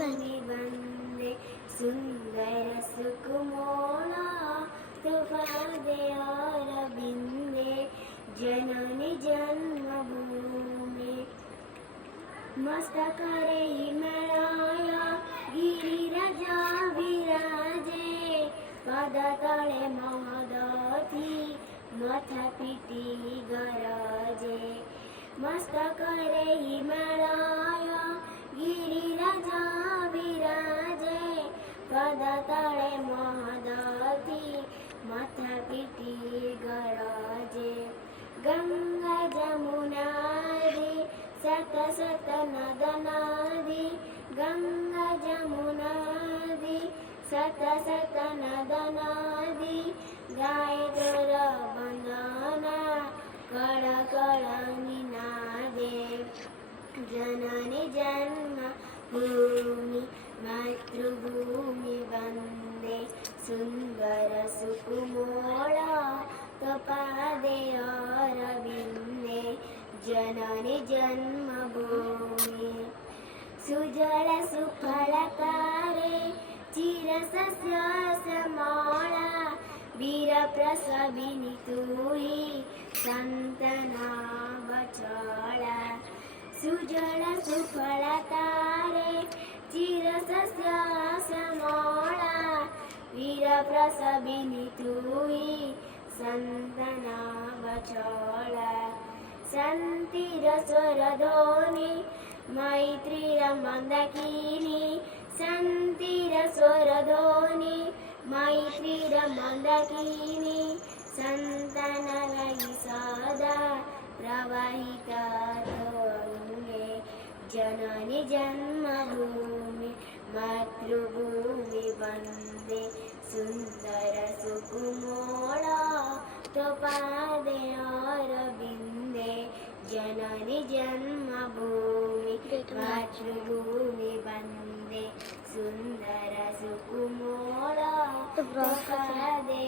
मातृभूमि वन्दे सुन्दर सुकुमारा तुफादे अरविन्दे जननी जन्मभूमि मस्तकरे हिमालया गिरिराजा विराजे पदतले महदधि माथा पीटी गरजे मस्तकरे हिमालया गिरिराजा विराजे पदतले महदधि माथा पीटी गरजे गंगा जमुना सत सत नदनादि गंगा जमुनादि सत सत नदनादि गाय तोर वंदना कळ कळ निनादे जननी जन्म भूमि मातृभूमि वन्दे सुन्दर सुकुमारा तपादे अरविन्दे जननी जन्मभूमि सुजल सुफलकारे चिरसस्य श्यामला वीरप्रसविनी तुई संतना वचला सुजल सुफलकारे चिरसस्य श्यामला वीरप्रसविनी तुई संतना वचला शान्तिर स्वरध्वनि मैत्रीर मन्दकिनी शान्तिर स्वरध्वनि मैत्रीर मन्दकिनी सन्तानलाई सदा प्रवाहिता तरुणे जननी जन्मभूमि मातृभूमि वन्दे सुन्दर सुकुमारा तपादे अरविन्दे जननी जन्मभूमि मातृभूमि वन्दे सुन्दर सुकुमारा तपादे